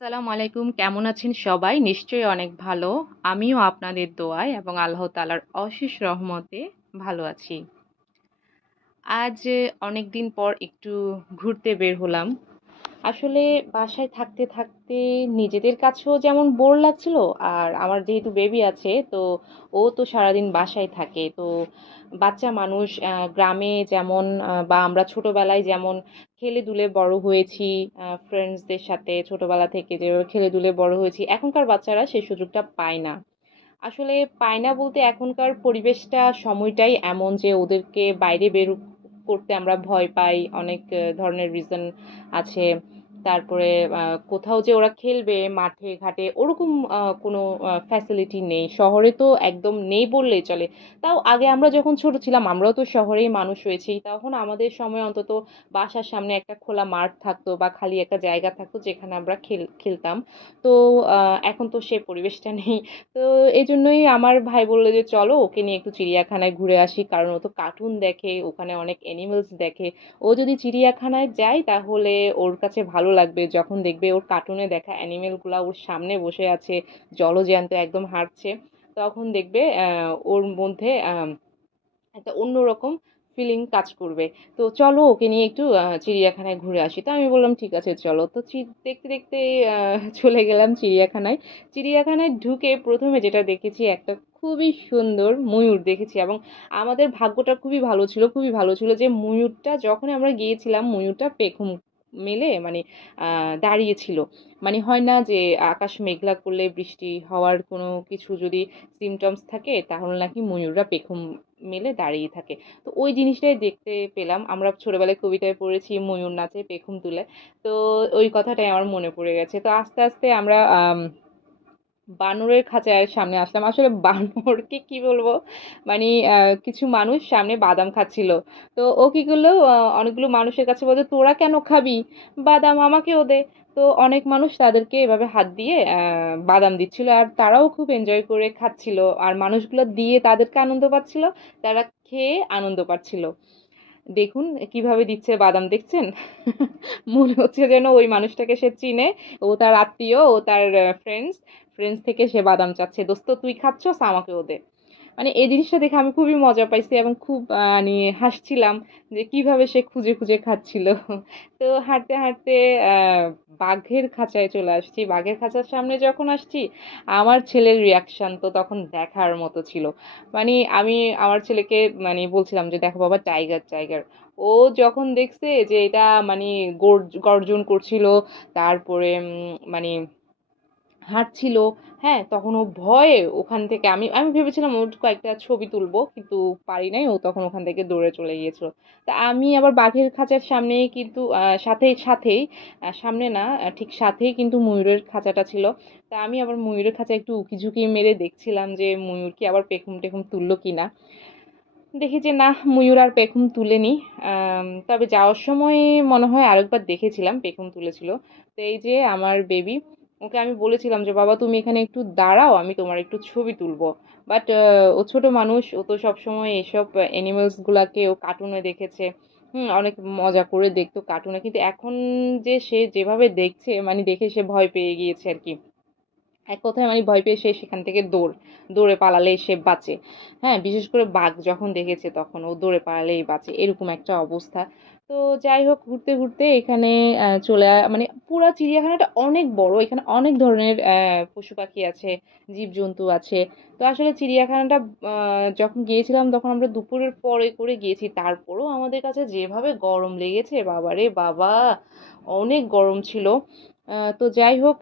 আসসালামু আলাইকুম। কেমন আছেন সবাই? নিশ্চয়ই অনেক ভালো। আমিও আপনাদের দোয়ায় এবং আল্লাহ তাআলার অশেষ রহমতে ভালো আছি। আজ অনেকদিন পর একটু ঘুরতে বের হলাম। আসলে বাসায় থাকতে থাকতে নিজেদের কাছেও যেমন বোর লাগছিল, আর আমার যেহেতু বেবি আছে তো ও তো সারাদিন বাসায় থাকে। তো বাচ্চা মানুষ গ্রামে যেমন বা আমরা ছোটবেলায় যেমন খেলে দুলে বড় হয়েছি, ফ্রেন্ডসদের সাথে ছোটবেলা থেকে যেভাবে খেলে দুলে বড় হয়েছি, এখনকার বাচ্চারা সেই সুযোগটা পায় না। আসলে পায় না বলতে এখনকার পরিবেশটা সময়টাই এমন যে ওদেরকে বাইরে বের করতে আমরা ভয় পাই। অনেক ধরনের রিজন আছে। তারপরে কোথাও যে ওরা খেলবে মাঠে ঘাটে ওরকম কোনো ফ্যাসিলিটি নেই। শহরে তো একদম নেই বললেই চলে। তাও আগে আমরা যখন ছোট ছিলাম আমরাও তো শহরেই মানুষ হয়েছি। তখন আমাদের সময় অন্তত বাসার সামনে একটা খোলা মাঠ থাকতো বা খালি একটা জায়গা থাকতো যেখানে আমরা খেলতাম। তো এখন তো সে পরিবেশটা নেই। তো এজন্যই আমার ভাই বলল যে চলো ওকে নিয়ে একটু চিড়িয়াখানায় ঘুরে আসি, কারণ ও তো কার্টুন দেখে, ওখানে অনেক অ্যানিমেলস দেখে। ও যদি চিড়িয়াখানায় যায় তাহলে ওর কাছে ভালো লাগবে, যখন দেখবে ওর কার্টুনে দেখা অ্যানিমেল গুলা ওর সামনে বসে আছে, জলজ্যান্ত একদম হাঁটছে, তখন দেখবে ওর মধ্যে একটা অন্যরকম ফিলিং কাজ করবে। তো চলো ওকে নিয়ে একটু চিড়িয়াখানায় ঘুরে আসি। তো আমি বললাম ঠিক আছে চলো। তো দেখতে দেখতে চলে গেলাম চিড়িয়াখানায়। চিড়িয়াখানায় ঢুকে প্রথমে যেটা দেখেছি একটা খুবই সুন্দর ময়ূর দেখেছি, এবং আমাদের ভাগ্যটা খুবই ভালো ছিল, খুবই ভালো ছিল যে ময়ূরটা যখন আমরা গিয়েছিলাম ময়ূরটা পেখম মেলে মানে দাঁড়িয়েছিল। মানে হয় না যে আকাশ মেঘলা করলে বৃষ্টি হওয়ার কোনো কিছু যদি সিমটমস থাকে তাহলে নাকি ময়ূররা পেখম মেলে দাঁড়িয়ে থাকে। তো ওই জিনিসটাই দেখতে পেলাম। আমরা ছোটবেলায় কবিতায় পড়েছি ময়ূর নাচে পেখম তুলে। তো ওই কথাটাই আমার মনে পড়ে গেছে। তো আস্তে আস্তে আমরা বানরের খাঁচার সামনে আসলাম। আসলে বানরকে কি বলবো, মানে কিছু মানুষ সামনে বাদাম খাচ্ছিল। তো ও কি করলো, অনেকগুলো মানুষের কাছে বলতো তোরা কেন খাবি বাদাম, আমাকেও দে। তো অনেক মানুষ তাদেরকে এভাবে হাত দিয়ে বাদাম দিচ্ছিল, আর তারাও খুব এনজয় করে খাচ্ছিল, আর মানুষগুলো দিয়ে তাদেরকে আনন্দ পাচ্ছিল, তারা খেয়ে আনন্দ পাচ্ছিল। দেখুন কিভাবে দিচ্ছে বাদাম, দেখছেন? মনে হচ্ছে যেন ওই মানুষটাকে সে চিনে, ও তার আত্মীয়, ও তার ফ্রেন্ডস, ফ্রেন্ডস থেকে সে বাদাম চাচ্ছে, দোস্ত তুই খাচ্ছস আমাকেও দে। মানে এই জিনিসটা দেখে আমি খুবই মজা পাইছি এবং খুব মানে হাসছিলাম যে কিভাবে সে খুঁজে খুঁজে খাচ্ছিল। তো হাঁটতে হাঁটতে আহ বাঘের খাঁচায় চলে আসছি। বাঘের খাঁচার সামনে যখন আসছি আমার ছেলের রিয়াকশন তো তখন দেখার মতো ছিল। মানে আমি আমার ছেলেকে মানে বলছিলাম যে দেখো বাবা টাইগার টাইগার। ও যখন দেখছে যে এটা মানে গর্জন করছিল, তারপরে মানে হাঁটছিল, হ্যাঁ, তখন ও ভয়ে ওখান থেকে আমি আমি ভেবেছিলাম ওর কয়েকটা ছবি তুলবো, কিন্তু পারি নাই, ও তখন ওখান থেকে দৌড়ে চলে গিয়েছিল। তা আমি আবার বাঘের খাঁচার সামনেই কিন্তু সাথেই সাথেই সামনে না, ঠিক সাথেই কিন্তু ময়ূরের খাঁচাটা ছিল। তা আমি আবার ময়ূরের খাঁচা একটু উকি মেরে দেখছিলাম যে ময়ূর কি আবার পেখম টেখম তুললো কিনা। দেখি যে না, ময়ূর আর পেখম তুলেনি। তবে যাওয়ার সময় মনে হয় আরেকবার দেখেছিলাম পেখম তুলেছিল। তো এই যে আমার বেবি, ওকে আমি বলেছিলাম যে বাবা তুমি এখানে একটু দাঁড়াও, আমি তোমার একটু ছবি তুলবো। বাট ও ছোট মানুষ, ও তো সবসময় এসব অ্যানিমেলস গুলাকে ও কার্টুনে দেখেছে। অনেক মজা করে দেখতো কার্টুনে, কিন্তু এখন যে সে যেভাবে দেখছে মানে দেখে সে ভয় পেয়ে গিয়েছে আর কি। এক কথায় মানে ভয় পেয়ে সে সেখান থেকে দৌড়ে পালালে সে বাঁচে। হ্যাঁ, বিশেষ করে বাঘ যখন দেখেছে তখন ও দৌড়ে পালালেই বাঁচে, এরকম একটা অবস্থা। তো যাই হোক, ঘুরতে ঘুরতে এখানে মানে পুরা চিড়িয়াখানাটা অনেক বড়, এখানে অনেক ধরনের পশু পাখি আছে, জীবজন্তু আছে। তো আসলে চিড়িয়াখানাটা যখন গিয়েছিলাম তখন আমরা দুপুরের পরে করে গিয়েছি, তারপরেও আমাদের কাছে যেভাবে গরম লেগেছে বাবারে বাবা, অনেক গরম ছিল। তো যাই হোক,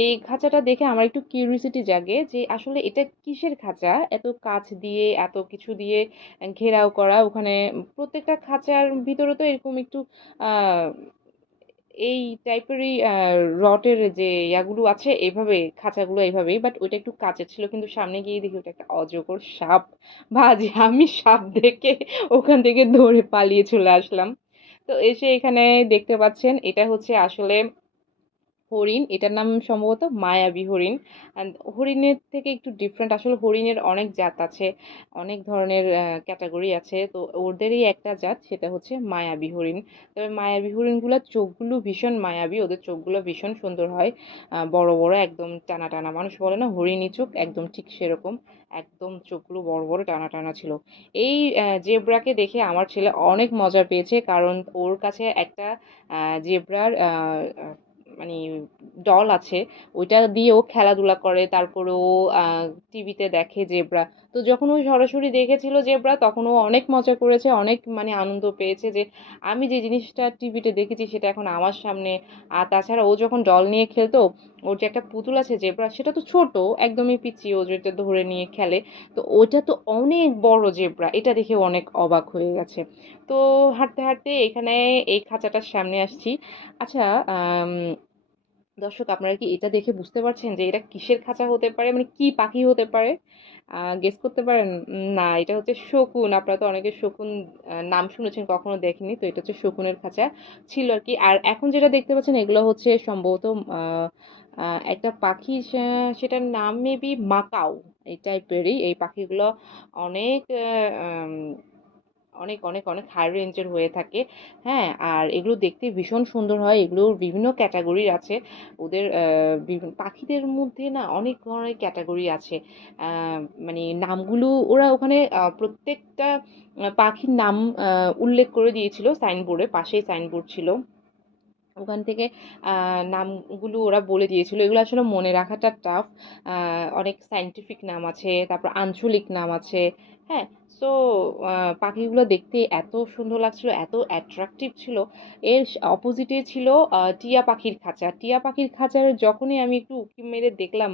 এই খাঁচাটা দেখে আমার একটু কিউরিওসিটি জাগে যে আসলে এটা কিসের খাঁচা, এত কাঁচ দিয়ে এত কিছু দিয়ে ঘেরাও করা। ওখানে প্রত্যেকটা খাঁচার ভিতরে তো এরকম একটু আহ এই টাইপেরই রটের যে ইয়াগুলো আছে, এইভাবে খাঁচাগুলো এইভাবেই, বাট ওইটা একটু কাঁচের ছিল, কিন্তু সামনে গিয়ে দেখি ওটা একটা অজগর সাপ। ভাজি আমি সাপ দেখে ওখান থেকে দৌড়ে পালিয়ে চলে আসলাম। তো এসে এখানে দেখতে পাচ্ছেন এটা হচ্ছে আসলে হরিণ, এটার নাম সম্ভবত মায়াবী হরিণ। And হরিণের থেকে একটু ডিফারেন্ট, আসলে হরিণের অনেক জাত আছে, অনেক ধরনের ক্যাটাগরি আছে, তো ওদেরই একটা জাত, সেটা হচ্ছে মায়াবী হরিণ। তবে মায়াবী হরিণগুলোর চোখগুলো ভীষণ মায়াবী, ওদের চোখগুলো ভীষণ সুন্দর হয়, বড় বড় একদম টানা টানা, মানুষ বলে না হরিণী চোখ, একদম ঠিক সেরকম, একদম চোখগুলো বড় বড় টানা টানা ছিল। এই জেব্রাকে দেখে আমার ছেলে অনেক মজা পেয়েছে, কারণ ওর কাছে একটা জেব্রার মানে ডল আছে, ওইটা দিয়ে ও খেলাধুলা করে, তারপরে ও টিভিতে দেখে জেব্রা। তো যখন ও সরাসরি দেখেছিল জেব্রা, তখন ও অনেক মজা করেছে, অনেক মানে আনন্দ পেয়েছে যে আমি যে জিনিসটা টিভিতে দেখেছি সেটা এখন আমার সামনে। আর তাছাড়া ও যখন ডল নিয়ে খেলতো, ওর যে একটা পুতুল আছে জেব্রা, সেটা তো ছোট, একদমই পিচ্ছি, ও যেটা ধরে নিয়ে খেলে, তো ওইটা তো অনেক বড় জেব্রা, এটা দেখে ও অনেক অবাক হয়ে গেছে। তো হাঁটতে হাঁটতে এখানে এই খাঁচাটার সামনে আসছি। আচ্ছা, দর্শক, আপনারা কি এটা দেখে বুঝতে পারছেন যে এটা কিসের খাঁচা হতে পারে, মানে কি পাখি হতে পারে? গেস করতে পারেন? না, এটা হচ্ছে শকুন। আপনারা তো অনেকে শকুন নাম শুনেছেন, কখনো দেখেনি, তো এটা হচ্ছে শকুনের খাঁচা ছিল আর কি। আর এখন যেটা দেখতে পাচ্ছেন, এগুলো হচ্ছে সম্ভবত একটা পাখি, সেটার নাম মেবি মাকাও, এই টাইপেরই এই পাখিগুলো। অনেক অনেক অনেক অনেক হাই রেঞ্জের হয়ে থাকে। হ্যাঁ, আর এগুলো দেখতে ভীষণ সুন্দর হয়, এগুলোর বিভিন্ন ক্যাটাগরি আছে। ওদের পাখিদের মধ্যে না অনেক ধরনের ক্যাটাগরি আছে। মানে নামগুলো ওরা ওখানে প্রত্যেকটা পাখির নাম উল্লেখ করে দিয়েছিল সাইনবোর্ডে, পাশেই সাইনবোর্ড ছিল, ওখান থেকে নামগুলো ওরা বলে দিয়েছিল। এগুলো আসলে মনে রাখাটা টাফ। অনেক সায়েন্টিফিক নাম আছে, তারপর আঞ্চলিক নাম আছে। হ্যাঁ, সো পাখিগুলো দেখতে এত সুন্দর লাগছিল, এত অ্যাট্রাকটিভ ছিল। এর অপোজিটে ছিল টিয়া পাখির খাঁচা। টিয়া পাখির খাঁচার যখনই আমি একটু উঁকি মেরে দেখলাম,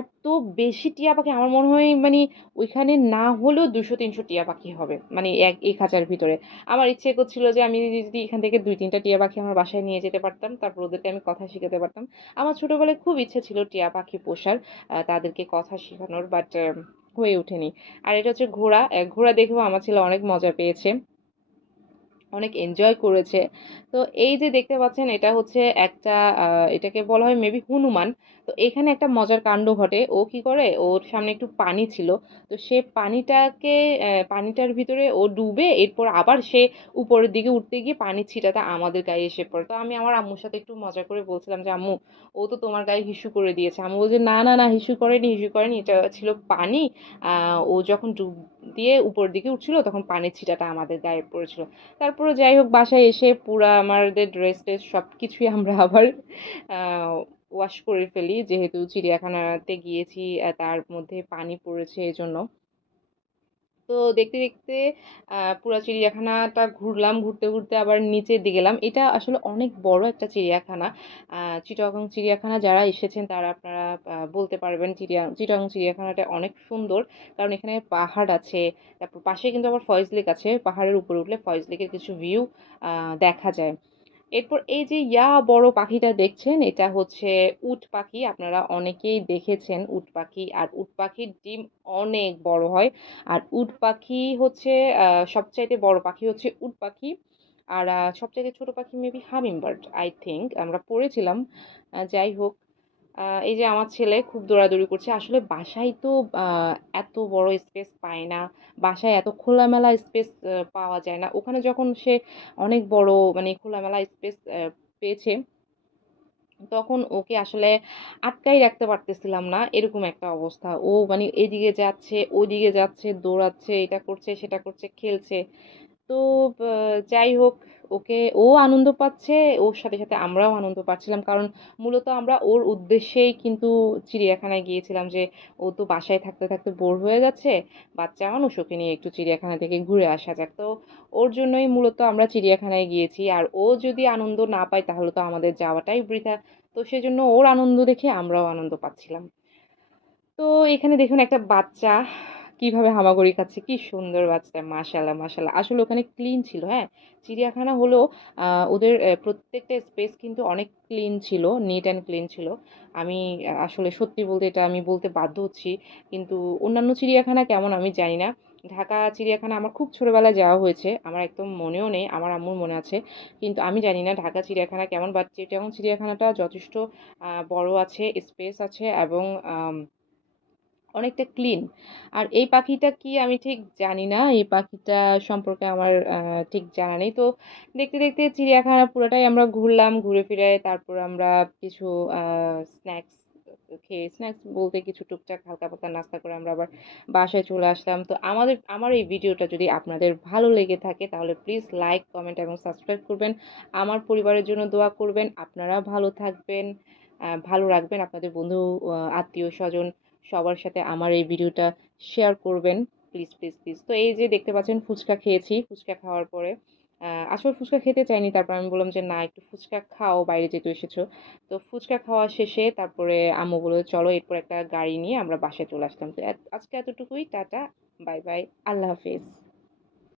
এত বেশি টিয়া পাখি, আমার মনে হয় মানে ওইখানে না হলেও 200-300 টিয়া পাখি হবে, মানে এই খাঁচার ভিতরে। আমার ইচ্ছে করছিল যে আমি যদি এখান থেকে 2-3টা টিয়া পাখি আমার বাসায় নিয়ে যেতে পারতাম, তারপর ওদেরকে আমি কথা শিখাতে পারতাম। আমার ছোটবেলায় খুব ইচ্ছে ছিল টিয়া পাখি পোষার, তাদেরকে কথা শেখানোর, বাট হয়ে ওঠেনি। আর এটা হচ্ছে ঘোড়া। ঘোড়া দেখেও আমার ছেলে অনেক মজা পেয়েছে, অনেক এনজয় করেছে। তো এই যে দেখতে পাচ্ছেন, এটা হচ্ছে একটা এটাকে বলা হয় মেবি হনুমান। তো এখানে একটা মজার কাণ্ড ঘটে, ও কি করে, ওর সামনে একটু পানি ছিল, তো সে পানিটাকে পানিটার ভিতরে ও ডুবে, এরপর আবার সে উপরের দিকে উঠতে গিয়ে পানির ছিটাটা আমাদের গায়ে এসে পড়ে। তো আমি আমার আম্মুর সাথে একটু মজা করে বলছিলাম যে আম্মু, ও তো তোমার গায়ে হিসু করে দিয়েছে। আম্মু বলছে না না না, হিসু করেনি, হিসু করেনি, এটা ছিল পানি। ও যখন ডুব দিয়ে উপরের দিকে উঠছিল, তখন পানির ছিটাটা আমাদের গায়ে পড়েছিল। তারপরে যাই হোক, বাসায় এসে পুরা আমাদের ড্রেস টেস সব কিছুই আমরা আবার ওয়াশ করে ফেলি, যেহেতু চিড়িয়াখানাতে গিয়েছি, তার মধ্যে পানি পড়েছে এজন্য। তো দেখতে দেখতে পুরা চিড়িয়াখানাটা ঘুরলাম, ঘুরতে ঘুরতে আবার নিচের দিকে গেলাম। এটা আসলে অনেক বড় একটা চিড়িয়াখানা। চিটাগং চিড়িয়াখানা যারা এসেছেন তারা আপনারা বলতে পারবেন, চিটাগং চিড়িয়াখানাটা অনেক সুন্দর, কারণ এখানে পাহাড় আছে, তারপর পাশে কিন্তু আবার ফয়েজ লেক আছে, পাহাড়ের উপরে উঠলে ফয়েজ লেকের কিছু ভিউ দেখা যায়। এরপর এই যে বড় পাখিটা দেখছেন, এটা হচ্ছে উট পাখি। আপনারা অনেকেই দেখেছেন উট পাখি, আর উট পাখির ডিম অনেক বড় হয়। আর উট পাখি হচ্ছে সবচাইতে বড় পাখি হচ্ছে উট পাখি। আর সবচাইতে ছোট পাখি maybe humming bird, I think আমরা পড়েছিলাম। যাই হোক, এই যে আমার ছেলে খুব দৌড়াদৌড়ি করছে। আসলে বাসায় তো এত বড় স্পেস পায় না, বাসায় এত খোলামেলা স্পেস পাওয়া যায় না। ওখানে যখন সে অনেক বড় মানে খোলামেলা স্পেস পেয়েছে, তখন ওকে আসলে আটকাই রাখতে পারতেছিলাম না, এরকম একটা অবস্থা। ও মানে এদিকে যাচ্ছে, ওইদিকে যাচ্ছে, দৌড়াচ্ছে, এটা করছে, সেটা করছে, খেলছে। তো যাই হোক, ও আনন্দ পাচ্ছে, ওর সাথে সাথে আমরাও আনন্দ পাচ্ছিলাম, কারণ মূলত আমরা ওর উদ্দেশ্যেই কিন্তু চিড়িয়াখানায় গিয়েছিলাম, যে ও তো বাসায় থাকতে থাকতে বোর হয়ে যাচ্ছে, বাচ্চা মানুষ, ওকে নিয়ে একটু চিড়িয়াখানা থেকে ঘুরে আসা যাক। তো ওর জন্যই মূলত আমরা চিড়িয়াখানায় গিয়েছি, আর ও যদি আনন্দ না পায় তাহলে তো আমাদের যাওয়াটাই বৃথা। তো সেজন্য ওর আনন্দ দেখে আমরাও আনন্দ পাচ্ছিলাম। তো এখানে দেখুন একটা বাচ্চা কিভাবে হামাগুড়ি খাচ্ছে, কি সুন্দর বাচ্চা, মাশাল্লাহ মাশাল্লাহ। আসলে ওখানে ক্লিন ছিল, হ্যাঁ, চিড়িয়াখানা হলো ওদের প্রত্যেকটা স্পেস কিন্তু অনেক ক্লিন ছিল, নিট অ্যান্ড ক্লিন ছিল। আমি আসলে সত্যি বলতে এটা আমি বলতে বাধ্য হচ্ছি, কিন্তু অন্যান্য চিড়িয়াখানা কেমন আমি জানি না, ঢাকা চিড়িয়াখানা আমার খুব ছোটবেলায় যাওয়া হয়েছে, আমার একদম মনেও নেই, আমার আম্মুর মনে আছে। কিন্তু আমি জানি না ঢাকা চিড়িয়াখানা কেমন, বাট চিটাগং চিড়িয়াখানাটা যথেষ্ট বড় আছে, স্পেস আছে, এবং অনেকটা ক্লিন। আর এই পাখিটা কি আমি ঠিক জানি না, এই পাখিটা সম্পর্কে আমার ঠিক জানা নেই। তো দেখতে দেখতে চিড়িয়াখানা পুরোটাই আমরা ঘুরলাম, ঘুরে ফিরে তারপর আমরা কিছু স্ন্যাক্স খেয়ে, স্ন্যাক্স বলতে কিছু টুকটাক হালকা পাতলা নাস্তা করে আমরা আবার বাসায় চলে আসলাম। তো আমার এই ভিডিওটা যদি আপনাদের ভালো লেগে থাকে তাহলে প্লিজ লাইক, কমেন্ট এবং সাবস্ক্রাইব করবেন। আমার পরিবারের জন্য দোয়া করবেন। আপনারা ভালো থাকবেন, ভালো রাখবেন আপনাদের বন্ধু, আত্মীয় স্বজন সবার সাথে আমার এই ভিডিওটা শেয়ার করবেন, প্লিজ প্লিজ প্লিজ। তো এই যে দেখতে পাচ্ছেন ফুচকা খেয়েছি, ফুচকা খাওয়ার পরে আসলে ফুচকা খেতে চাইনি, তারপর আমি বললাম যে না, একটু ফুচকা খাও, বাইরে যেহেতু এসেছো। তো ফুচকা খাওয়া শেষে তারপরে আম্মু বললো চলো এরপর একটা গাড়ি নিয়ে আমরা বাসায় চলে আসলাম। তো আজকে এতটুকুই, টাটা, বাই বাই, আল্লাহ হাফেজ।